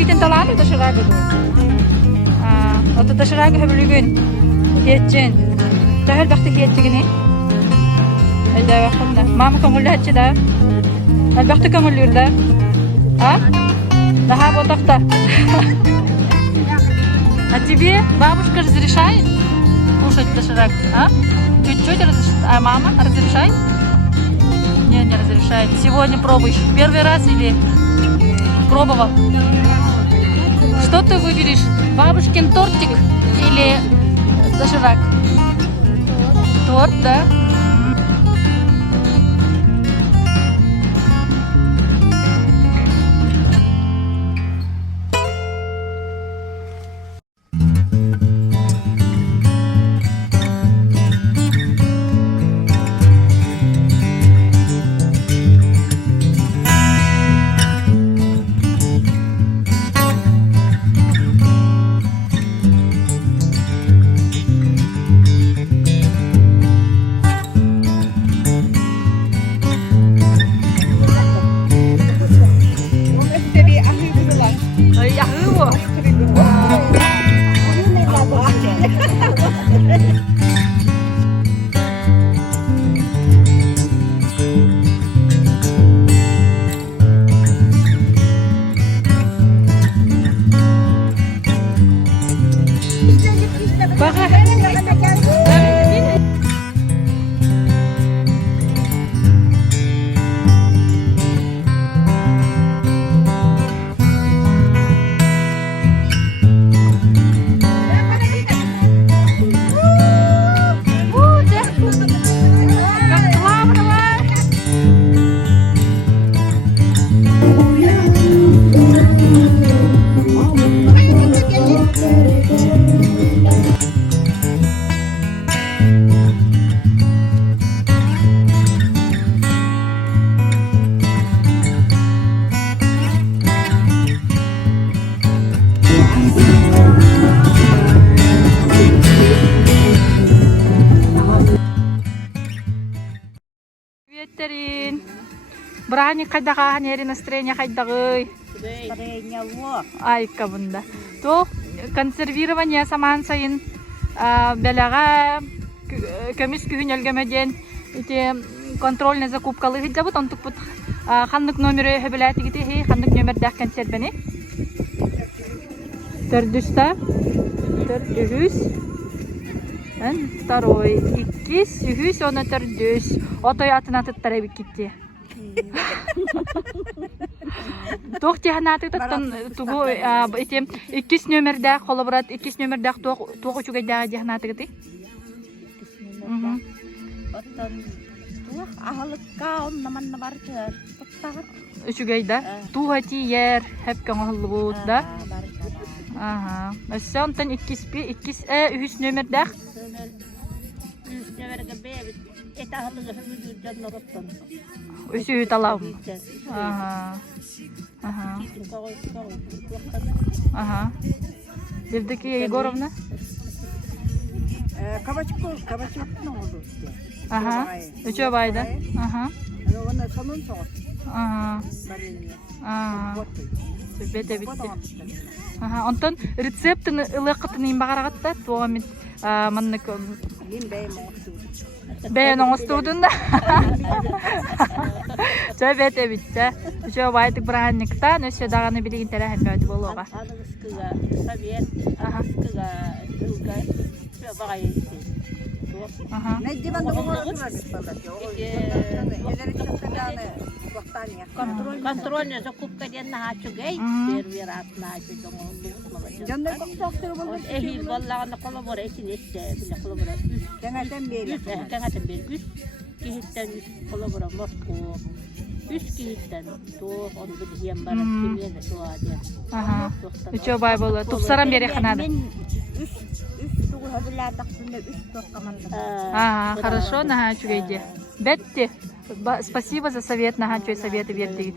китен таланы дошырагы ду. Ота дошырагы хөбүлүгүн хиетчен. Тахыр бакты хиетчигини. Айда бакында. Мама көңүллү хатчы да. Албакты көңүллүр да. А? Наха ботакта. А тебе бабушка разрешает кушать доширак? А? Чуть-чуть разрешает. А мама разрешает? Не разрешает. Сегодня пробуешь. Первый раз или пробовал? Что ты выберешь? Бабушкин тортик или доширак? Торт, да? Приветтерин. Брани кайдака ханери настроение кайдагы. Настроение во. Ай кабында. То консервирование саман сайын белага көмүс күнөлгөмөден ите контрольный закупкалы хиджабыт онтук бут ханнык номери хөбүләти гите хи ханнык номер дак консервени. Төрдүста. Второй. Иккис, үгүс, оны төрдүс. Отой атына тыттара биккитти. Тох технаты таттан тугу итем иккис номерде холобрат, иккис номерде тох учугайда технаты гити. Оттан тух ахалыкка оннаман барчы. Учугайда. Тухати ер хеп каңылбут да. Ага. Өссөнтөн иккис үгүс номерде. Үсү талам. Ага. Евдокия Егоровна? Кабачоктун олду. Ага. Үчө байда. Ага. Оны сонун соғыс. Ага. Бете. Ага. Онтон рецептин ылыкытын имбагарагатта туамит маннык Бәйін оңыстырдың да. Жай бәте бітті. Жо байтық бұраннықтан өсі дағаны білеген тәрәхін бәді болуға. Анығызқыға совет, анығызқыға жылға бағай етті. Контрольная закупка ден нахачугай, первый раз нахачу. Эхил баллағаны қолабора есін есті, білі қолабора үс. Кәңәтен бері үс. Кехеттен үс қолабора морку. Үс кехеттен тоқ, оны білген бара кемені туа ден. Үчі бай болы, тұпсаран бері қанады. Үс туғы хөбіләдіқсінде үс тоқ қаманды. Хорошо, нахачугайде. Бәтті. Спасибо за совет, нахачуй советы вердігіт.